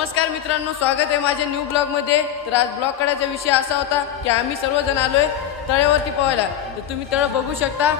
नमस्कार मित्रांनो, स्वागत आहे माझ्या न्यू ब्लॉगमध्ये। तर आज ब्लॉग काढायचा विषय असा होता की आम्ही सर्वजण आलोय तळ्यावरती पोहायला। तर तुम्ही तळ बघू शकता।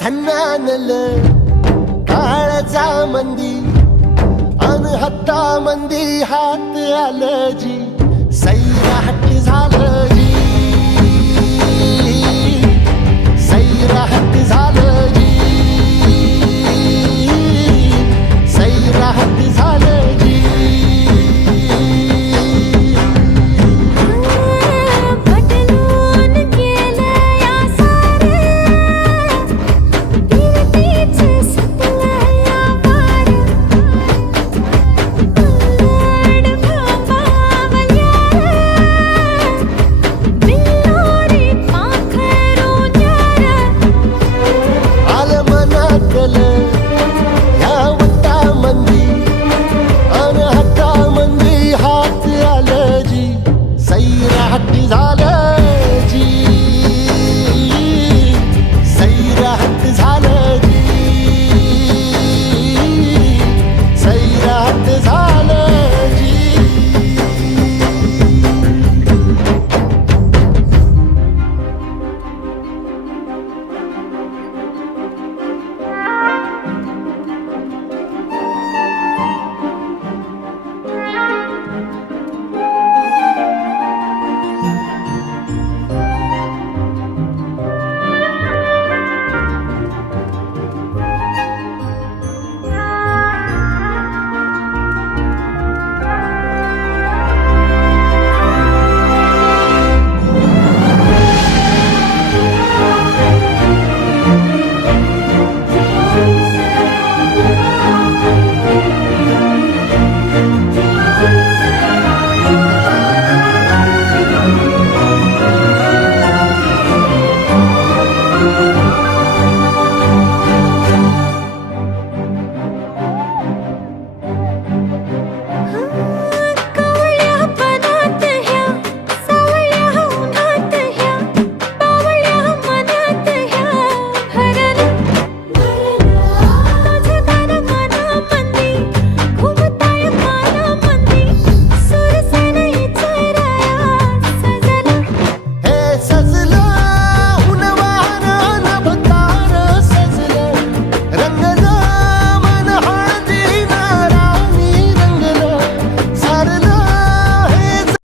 झन्नानल काळजा मंदी अन हत्ता मंदी हात आलं जी सैरा हट्टी झालं जी सैरा हट्टी झालं